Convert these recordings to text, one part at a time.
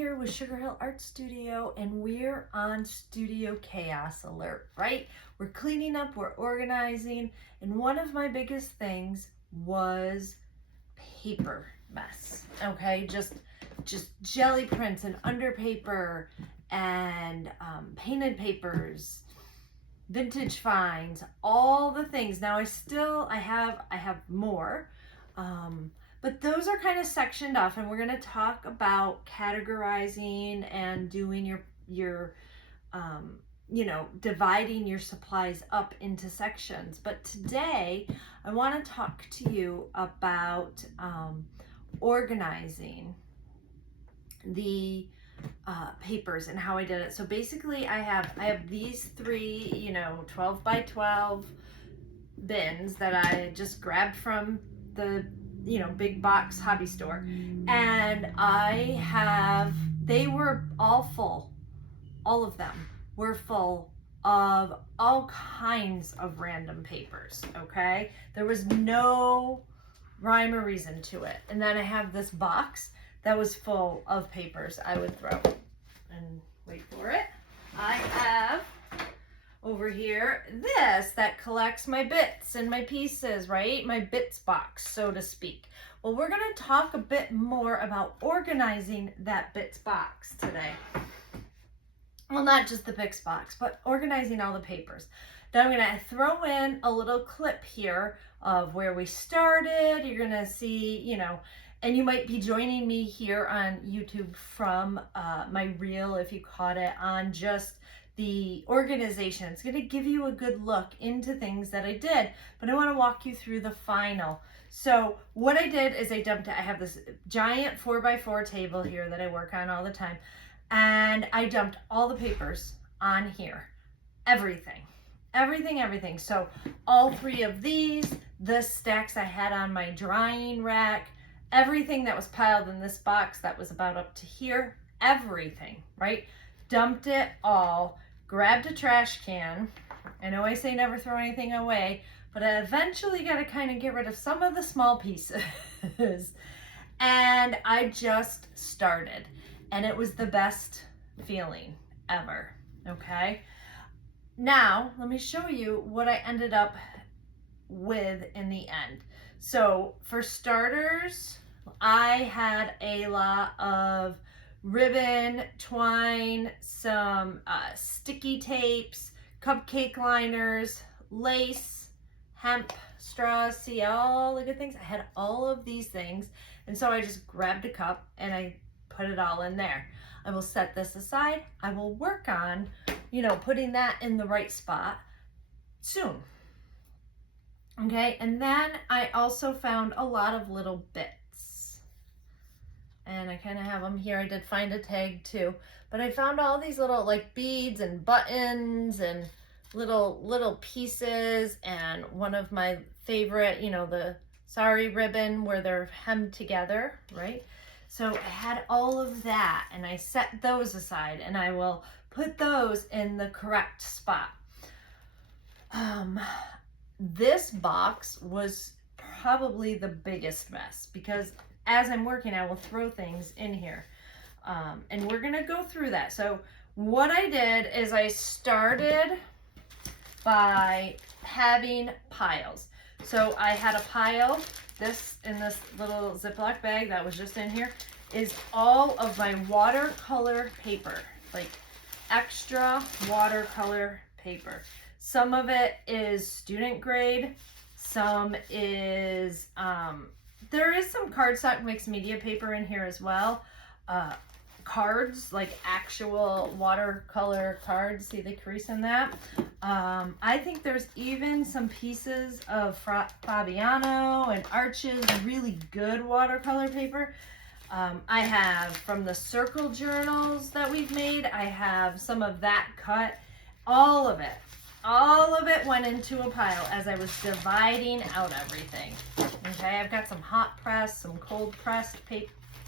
here with Sugar Hill Art Studio, and we're on Studio Chaos Alert, right? We're cleaning up, we're organizing, and one of my biggest things was paper mess, okay? Just jelly prints and underpaper and painted papers, vintage finds, all the things. Now I have more, but those are kind of sectioned off, and we're going to talk about categorizing and doing your dividing your supplies up into sections. But today I want to talk to you about organizing the papers and how I did it. So basically I have these three 12 by 12 bins that I just grabbed from the big box hobby store, and they were all full. All of them were full of all kinds of random papers. Okay, there was no rhyme or reason to it. And then I have this box that was full of papers I would throw. And wait for it. I have over here this that collects my bits and my pieces, right? My bits box, so to speak. Well, we're going to talk a bit more about organizing that bits box today. Well, not just the bits box, but organizing all the papers. Now I'm going to throw in a little clip here of where we started. You're going to see, and you might be joining me here on YouTube from my reel, if you caught it, on just the organization. It's going to give you a good look into things that I did, but I want to walk you through the final. So what I did is I have this giant 4x4 table here that I work on all the time, and I dumped all the papers on here. Everything. So all three of these, the stacks I had on my drying rack, everything that was piled in this box that was about up to here, everything, right? Dumped it all, grabbed a trash can. I know I say never throw anything away, but I eventually got to kind of get rid of some of the small pieces. And I just started, and it was the best feeling ever, okay? Now, let me show you what I ended up with in the end. So for starters, I had a lot of ribbon, twine, some sticky tapes, cupcake liners, lace, hemp, straws, see all the good things. I had all of these things, and so I just grabbed a cup and I put it all in there. I will set this aside. I will work on, putting that in the right spot soon. Okay, and then I also found a lot of little bits. And I kind of have them here. I did find a tag too. But I found all these little like beads and buttons and little pieces, and one of my favorite, the sari ribbon where they're hemmed together, right? So I had all of that, and I set those aside, and I will put those in the correct spot. This box was probably the biggest mess, because as I'm working, I will throw things in here. And we're gonna go through that. So what I did is I started by having piles. So I had a pile, in this little Ziploc bag that was just in here, is all of my watercolor paper, like extra watercolor paper. Some of it is student grade, some is, there is some cardstock mixed media paper in here as well. Cards, like actual watercolor cards, see the crease in that. I think there's even some pieces of Fabiano and Arches, really good watercolor paper. I have from the circle journals that we've made, I have some of that cut. All of it went into a pile as I was dividing out everything. Okay, I've got some hot press, some cold pressed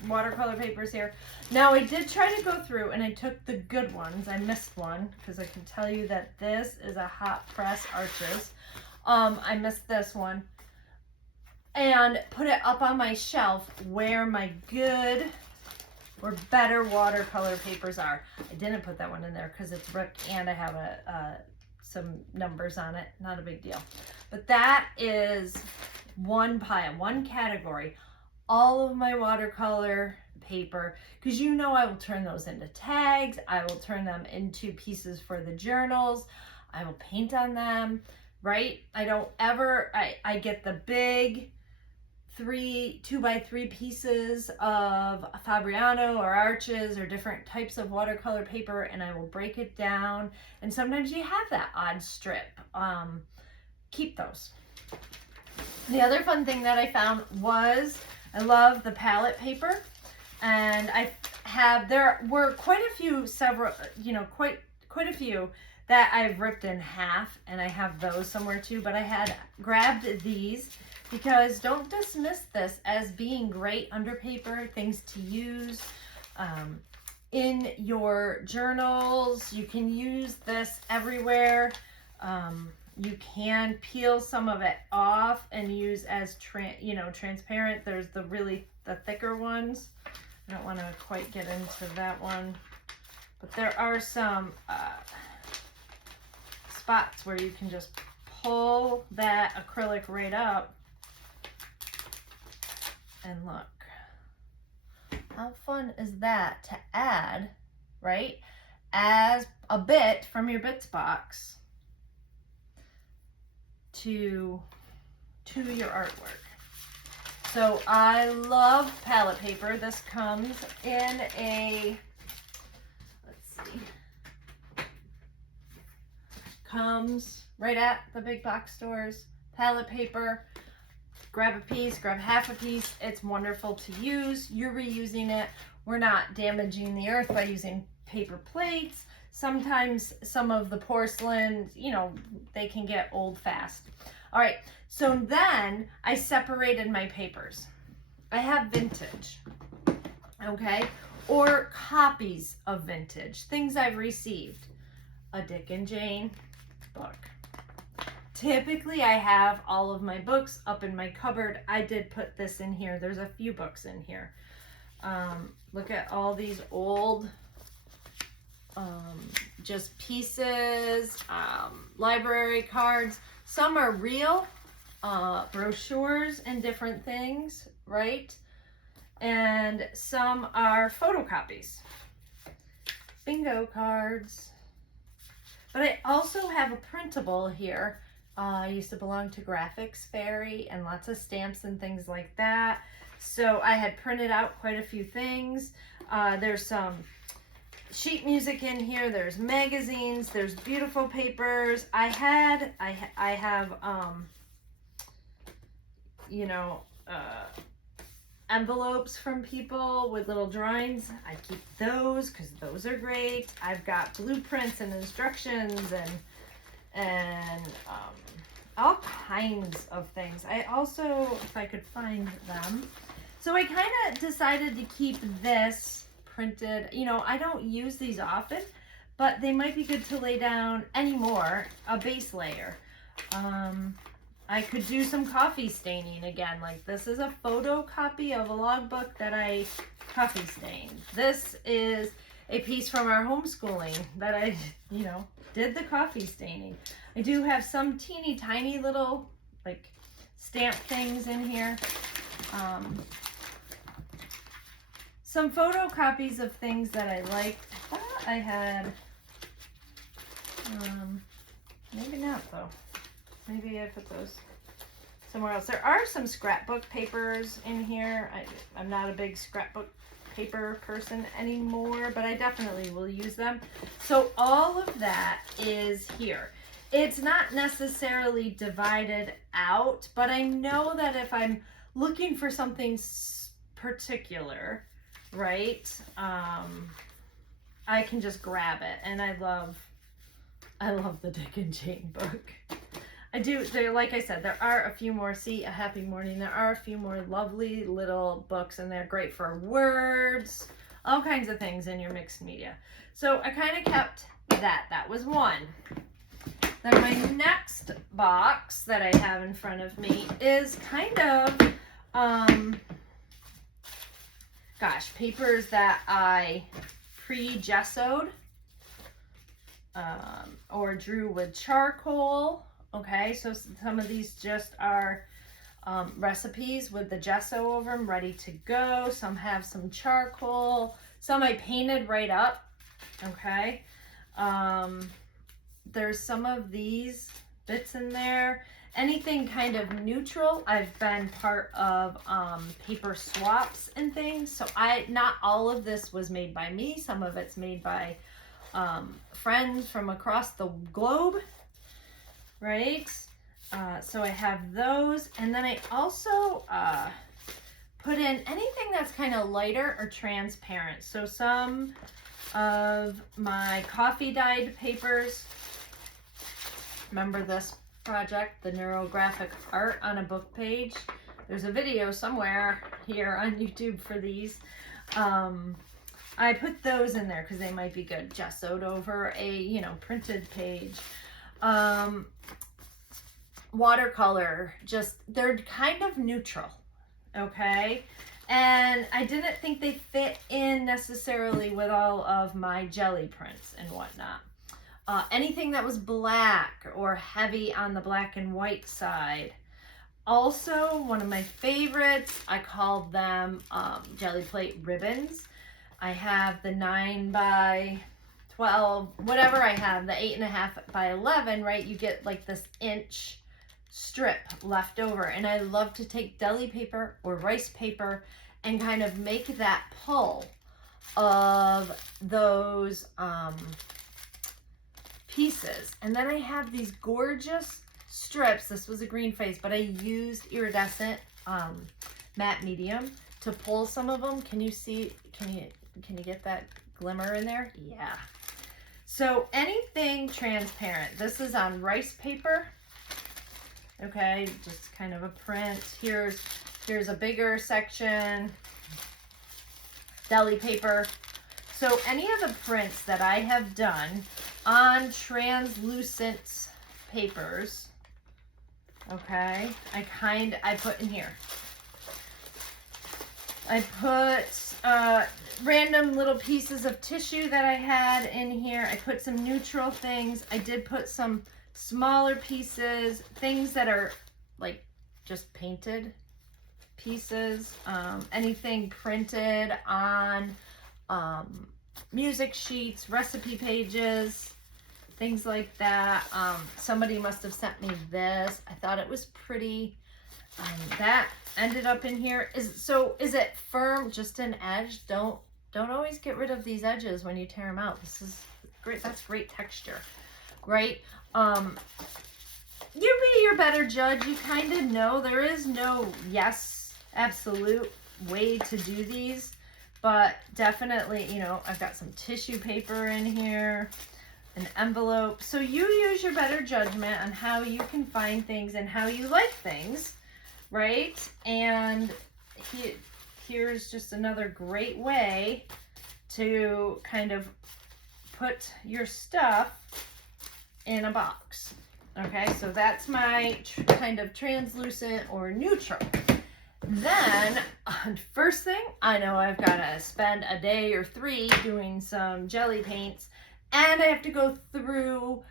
watercolor papers here. Now I did try to go through and I took the good ones. I missed one because I can tell you that this is a hot press Arches. I missed this one, and put it up on my shelf where my good where better watercolor papers are. I didn't put that one in there because it's ripped and I have some numbers on it. Not a big deal. But that is one pile, one category. All of my watercolor paper, because you know I will turn those into tags. I will turn them into pieces for the journals. I will paint on them, right? I don't ever, I get the big 2x3 pieces of Fabriano or Arches or different types of watercolor paper, and I will break it down. And sometimes you have that odd strip. Keep those. The other fun thing that I found was I love the palette paper, and there were quite a few, quite a few that I've ripped in half, and I have those somewhere too, but I had grabbed these because don't dismiss this as being great under paper, things to use in your journals. You can use this everywhere. You can peel some of it off and use as transparent. There's the thicker ones. I don't want to quite get into that one, but there are some spots where you can just pull that acrylic right up and look. How fun is that to add, right, as a bit from your bits box to your artwork. So I love palette paper. This comes in a, let's see, comes right at the big box stores. Palette paper, grab a piece, grab half a piece. It's wonderful to use. You're reusing it. We're not damaging the earth by using paper plates. Sometimes some of the porcelain, they can get old fast. All right, so then I separated my papers. I have vintage, okay, or copies of vintage, things I've received. A Dick and Jane book. Typically, I have all of my books up in my cupboard. I did put this in here. There's a few books in here. Look at all these old just pieces, library cards. Some are real brochures and different things, right? And some are photocopies, bingo cards. But I also have a printable here. I used to belong to Graphics Fairy and lots of stamps and things like that. So I had printed out quite a few things. There's some sheet music in here. There's magazines. There's beautiful papers. I have envelopes from people with little drawings. I keep those because those are great. I've got blueprints and instructions and all kinds of things. I also, if I could find them. So I kind of decided to keep this printed. I don't use these often, but they might be good to lay down anymore, a base layer. I could do some coffee staining again. Like this is a photocopy of a logbook that I coffee stained. This is a piece from our homeschooling that I, did the coffee staining. I do have some teeny tiny little like stamp things in here. Some photocopies of things that I liked. I thought I had, maybe not though. Maybe I put those somewhere else. There are some scrapbook papers in here. I'm not a big scrapbook paper person anymore, but I definitely will use them. So all of that is here. It's not necessarily divided out, but I know that if I'm looking for something particular, right, I can just grab it. And I love the Dick and Jane book. I do, like I said, there are a few more. See, A Happy Morning. There are a few more lovely little books, and they're great for words, all kinds of things in your mixed media. So I kind of kept that. That was one. Then my next box that I have in front of me is kind of gosh, papers that I pre-gessoed or drew with charcoal. Okay, so some of these just are recipes with the gesso over them, ready to go. Some have some charcoal. Some I painted right up. Okay. There's some of these bits in there. Anything kind of neutral. I've been part of paper swaps and things. So not all of this was made by me. Some of it's made by friends from across the globe, right? So I have those. And then I also put in anything that's kind of lighter or transparent. So some of my coffee dyed papers. Remember this project, the neurographic art on a book page? There's a video somewhere here on YouTube for these. I put those in there because they might be good, gessoed over a, printed page. Watercolor, they're kind of neutral, okay? And I didn't think they fit in necessarily with all of my jelly prints and whatnot. Anything that was black or heavy on the black and white side. Also, one of my favorites, I called them jelly plate ribbons. I have the 9 by 12, whatever I have, the 8.5 by 11, right? You get like this inch strip left over. And I love to take deli paper or rice paper and kind of make that pull of those pieces. And then I have these gorgeous strips. This was a green face, but I used iridescent matte medium to pull some of them. Can you see, can you get that glimmer in there? Yeah. So anything transparent. This is on rice paper. Okay, just kind of a print. Here's a bigger section. Deli paper. So any of the prints that I have done on translucent papers, okay, I put in here. I put random little pieces of tissue that I had in here. I put some neutral things. I did put some smaller pieces, things that are like just painted pieces, anything printed on music sheets, recipe pages, things like that. Somebody must have sent me this. I thought it was pretty. That ended up in here. Is it firm? Just an edge? Don't always get rid of these edges when you tear them out. This is great. That's great texture, right? You be your better judge. You kind of know there is no absolute way to do these, but definitely, I've got some tissue paper in here, an envelope. So you use your better judgment on how you can find things and how you like things, right? And here's just another great way to kind of put your stuff in a box. Okay, so that's my kind of translucent or neutral. Then, first thing, I know I've got to spend a day or 3 doing some jelly paints, and I have to go through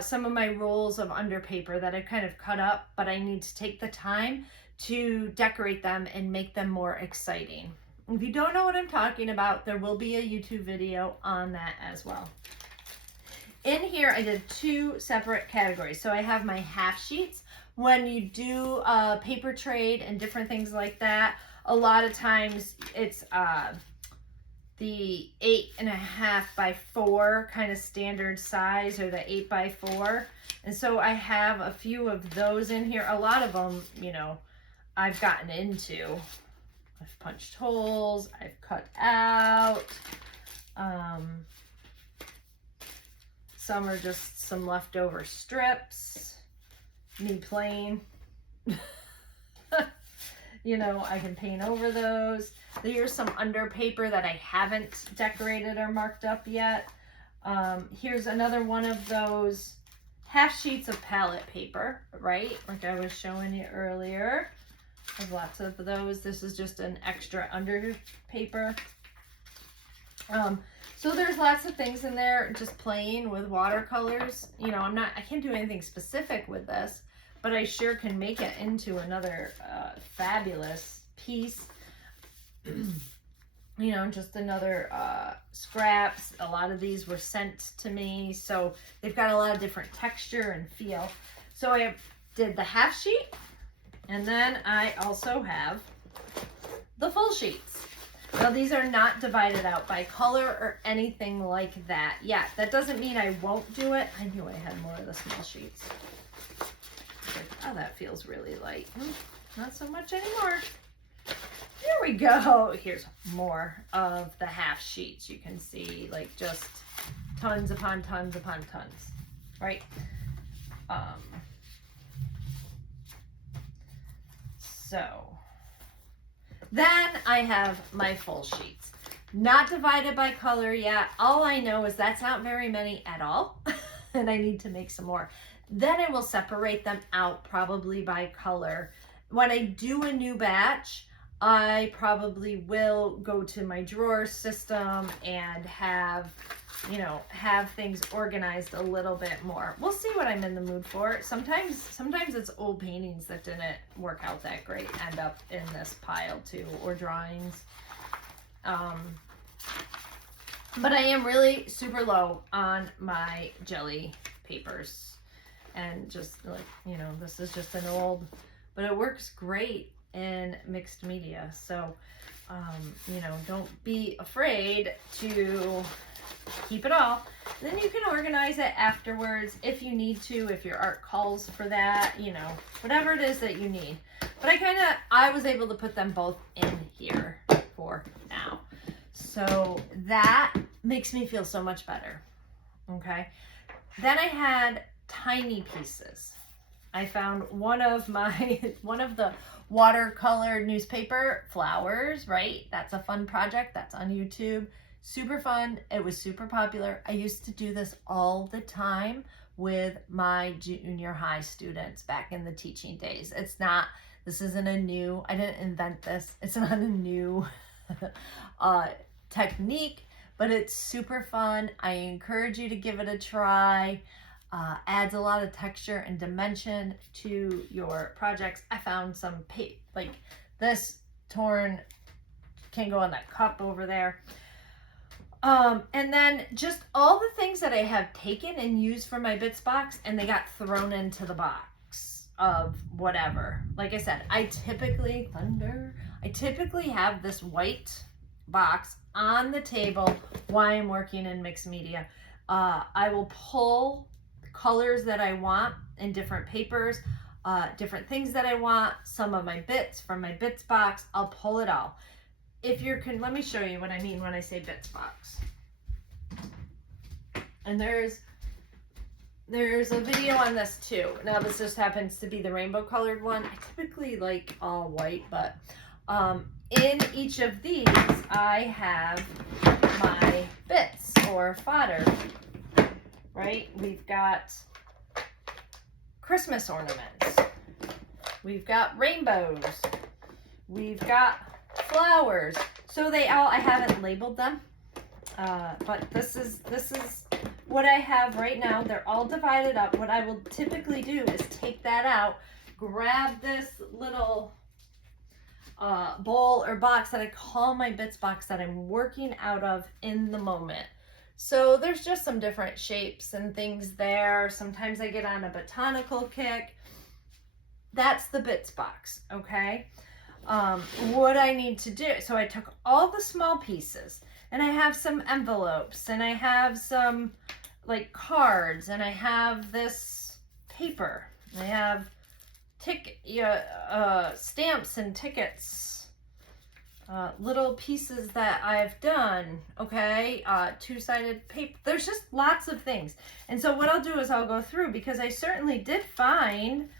some of my rolls of under paper that I've kind of cut up, but I need to take the time to decorate them and make them more exciting. If you don't know what I'm talking about, there will be a YouTube video on that as well. In here, I did 2 separate categories. So I have my half sheets. When you do paper trade and different things like that, a lot of times it's the 8.5 by 4 kind of standard size, or the 8 by 4. And so I have a few of those in here. A lot of them, I've gotten into. I've punched holes, I've cut out. Some are just some leftover strips, me plain. I can paint over those. Here's some under paper that I haven't decorated or marked up yet. Here's another one of those half sheets of palette paper, right? Like I was showing you earlier. There's lots of those. This is just an extra under paper. So there's lots of things in there, just playing with watercolors. You know, I can't do anything specific with this, but I sure can make it into another fabulous piece. You know, just another scraps. A lot of these were sent to me, so they've got a lot of different texture and feel. So I did the half sheet, and then I also have the full sheets. Now these are not divided out by color or anything like that yet. That doesn't mean I won't do it. I knew I had more of the small sheets. Oh, that feels really light. Not so much anymore. Here we go. Here's more of the half sheets. You can see like just tons upon tons upon tons, right? So then I have my full sheets. Not divided by color yet. All I know is that's not very many at all. And I need to make some more. Then I will separate them out probably by color. When I do a new batch, I probably will go to my drawer system and have, you know, have things organized a little bit more. We'll see what I'm in the mood for. Sometimes it's old paintings that didn't work out that great end up in this pile too, or drawings. But I am really super low on my jelly papers, and just like, you know, this is just an old, but it works great in mixed media. So, you know, don't be afraid to keep it all. Then you can organize it afterwards if you need to, if your art calls for that, you know, whatever it is that you need. But I was able to put them both in here for now. So that makes me feel so much better. Okay. Then I had tiny pieces. I found one of the watercolor newspaper flowers, right? That's a fun project. That's on YouTube. Super fun. It was super popular. I used to do this all the time with my junior high students back in the teaching days. This isn't a new, I didn't invent this. It's not a new technique, but it's super fun. I encourage you to give it a try. Adds a lot of texture and dimension to your projects. I found some like this torn can go on that cup over there. And then just all the things that I have taken and used for my bits box, and they got thrown into the box of whatever. Like I said, I typically have this white box on the table while I'm working in mixed media. I will pull colors that I want in different papers, different things that I want, some of my bits from my bits box. I'll pull it all. Let me show you what I mean when I say bits box. And there's a video on this too. Now this just happens to be the rainbow colored one. I typically like all white, but in each of these I have my bits or fodder, right? We've got Christmas ornaments. We've got rainbows. We've got flowers. So I haven't labeled them, but this is what I have right now. They're all divided up. What I will typically do is take that out, grab this little bowl or box that I call my bits box that I'm working out of in the moment. So there's just some different shapes and things there. Sometimes I get on a botanical kick. That's the bits box, okay? What I need to do, so I took all the small pieces, and I have some envelopes, and I have some like cards, and I have this paper. I have stamps and tickets, little pieces that I've done, okay, two-sided paper. There's just lots of things. And so what I'll do is I'll go through, because I certainly did find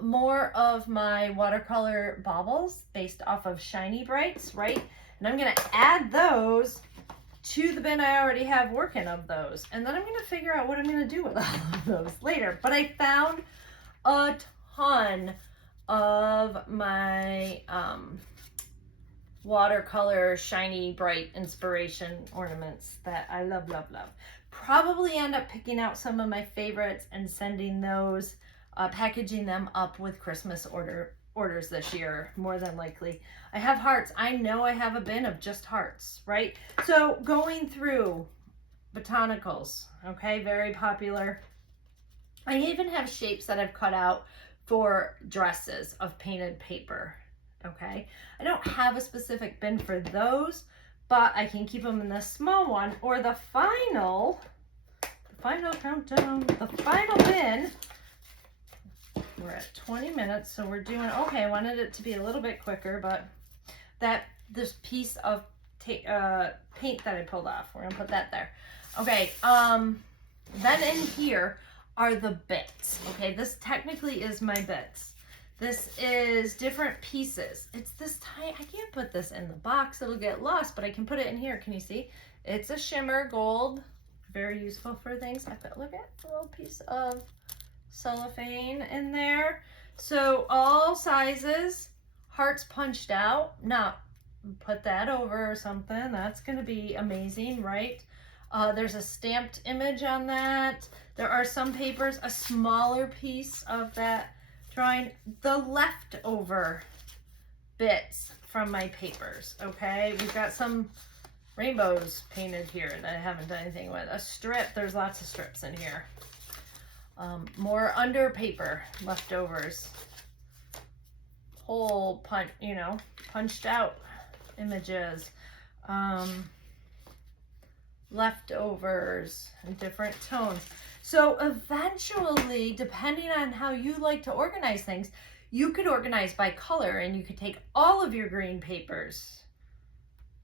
more of my watercolor baubles based off of Shiny Brights, right? And I'm going to add those to the bin I already have working of those. And then I'm going to figure out what I'm going to do with all of those later. But I found a ton of my watercolor shiny bright inspiration ornaments that I love, love, love. Probably end up picking out some of my favorites and sending those, packaging them up with Christmas orders this year, more than likely. I have hearts. I know I have a bin of just hearts, right? So going through botanicals, okay, very popular. I even have shapes that I've cut out for dresses of painted paper, okay? I don't have a specific bin for those, but I can keep them in the small one, or the final countdown, the final bin. We're at 20 minutes, so we're doing okay. I wanted it to be a little bit quicker, but this piece of paint that I pulled off, we're gonna put that there. Okay, then in here are the bits. Okay, this technically is my bits. This is different pieces. It's this tiny, I can't put this in the box, it'll get lost, but I can put it in here. Can you see? It's a shimmer gold, very useful for things. I put, look at the little piece of cellophane in there. So all sizes, hearts punched out. Now, put that over or something. That's gonna be amazing, right? There's a stamped image on that. There are some papers, a smaller piece of that drawing, the leftover bits from my papers, okay? We've got some rainbows painted here that I haven't done anything with. A strip, there's lots of strips in here. More under paper leftovers. Hole punch, you know, punched out images. Leftovers in different tones. So eventually, depending on how you like to organize things, you could organize by color, and you could take all of your green papers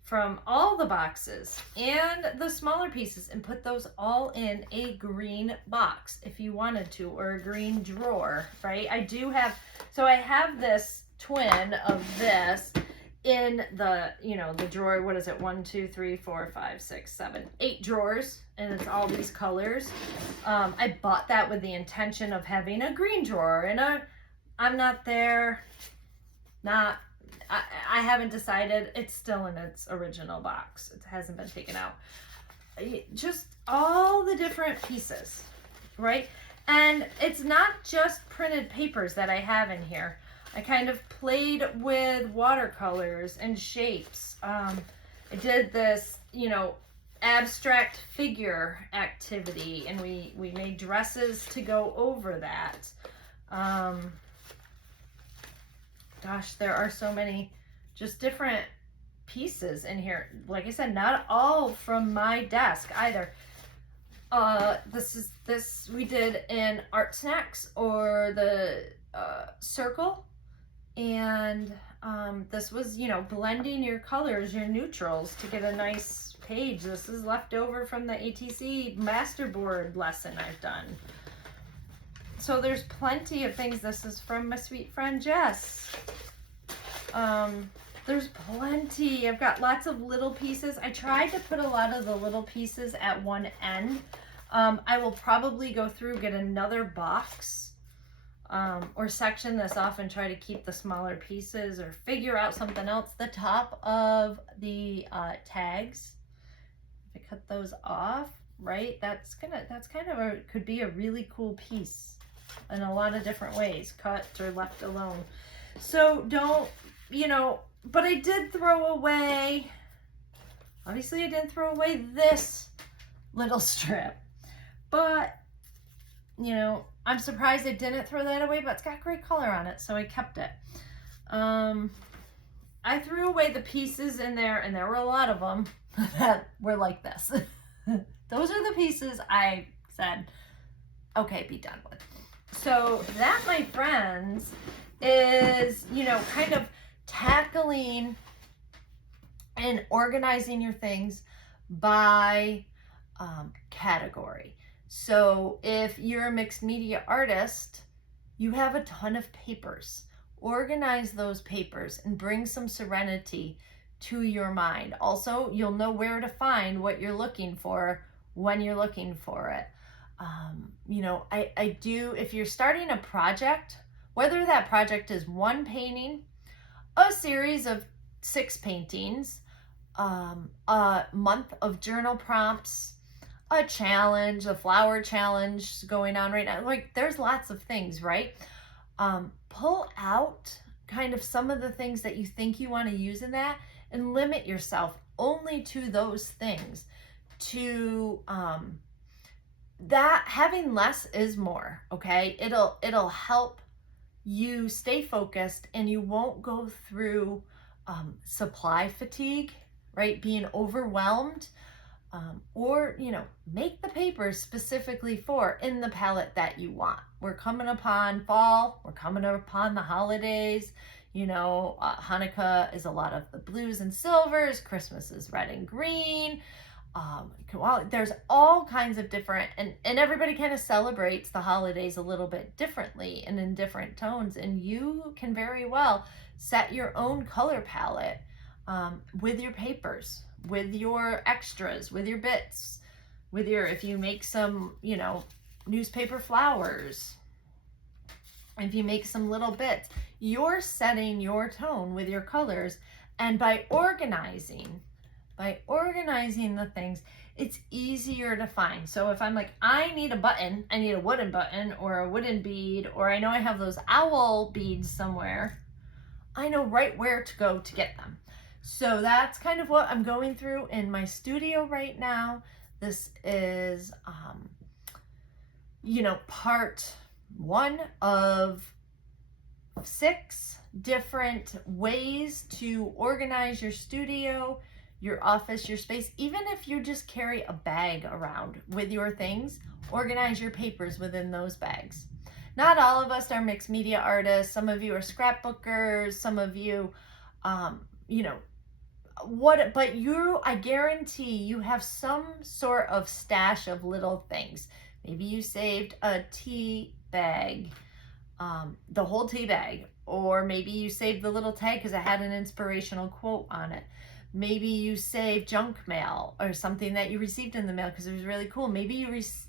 from all the boxes and the smaller pieces and put those all in a green box if you wanted to, or a green drawer, right? I do have, so I have this twin of this in the, you know, the drawer. What is it? 1, 2, 3, 4, 5, 6, 7, 8 drawers, and it's all these colors. I bought that with the intention of having a green drawer, and I'm not there. I haven't decided. It's still in its original box. It hasn't been taken out. Just all the different pieces, right? And it's not just printed papers that I have in here. I kind of played with watercolors and shapes. I did this, you know, abstract figure activity, and we made dresses to go over that. Gosh, there are so many just different pieces in here. Like I said, not all from my desk either. This we did in Art Snacks or the Circle. And this was, you know, blending your colors, your neutrals to get a nice page. This is left over from the ATC masterboard lesson I've done. So there's plenty of things. This is from my sweet friend Jess. There's plenty. I've got lots of little pieces. I tried to put a lot of the little pieces at one end. I will probably go through, get another box, or section this off and try to keep the smaller pieces, or figure out something else. The top of the tags, if I cut those off, right, that's kind of could be a really cool piece in a lot of different ways, cut or left alone. So don't, you know, but I did throw away, obviously I didn't throw away this little strip, but, you know, I'm surprised I didn't throw that away, but it's got great color on it, so I kept it. I threw away the pieces in there, and there were a lot of them that were like this. Those are the pieces I said, okay, be done with. So that, my friends, is, you know, kind of tackling and organizing your things by category. So if you're a mixed media artist, you have a ton of papers. Organize those papers and bring some serenity to your mind. Also, you'll know where to find what you're looking for when you're looking for it. You know, I do, if you're starting a project, Whether that project is one painting, a series of 6 paintings, a month of journal prompts, a challenge, a flower challenge going on right now. Like, there's lots of things, right? Pull out kind of some of the things that you think you want to use in that, and limit yourself only to those things. To that, having less is more. Okay, it'll help you stay focused, and you won't go through supply fatigue, right? Being overwhelmed. Or, make the papers specifically for in the palette that you want. We're coming upon fall, we're coming upon the holidays. Hanukkah is a lot of the blues and silvers, Christmas is red and green. There's all kinds of different, and everybody kind of celebrates the holidays a little bit differently and in different tones, and you can very well set your own color palette with your papers, with your extras, with your bits, if you make some, newspaper flowers, if you make some little bits, you're setting your tone with your colors. And by organizing the things, it's easier to find. So if I'm like, I need a button, I need a wooden button or a wooden bead, or I know I have those owl beads somewhere, I know right where to go to get them. So that's kind of what I'm going through in my studio right now. This is, part 1 of 6 different ways to organize your studio, your office, your space. Even if you just carry a bag around with your things, organize your papers within those bags. Not all of us are mixed media artists. Some of you are scrapbookers. Some of you, but I guarantee you have some sort of stash of little things. Maybe you saved a tea bag, the whole tea bag, or maybe you saved the little tag because it had an inspirational quote on it. Maybe you saved junk mail or something that you received in the mail because it was really cool. Maybe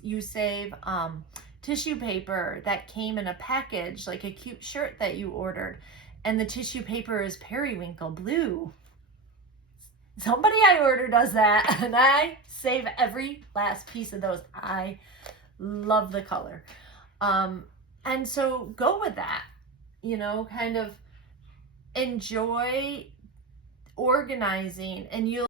you save tissue paper that came in a package, like a cute shirt that you ordered, and the tissue paper is periwinkle blue. Somebody I order does that, and I save every last piece of those. I love the color. And so go with that, kind of enjoy organizing, and you'll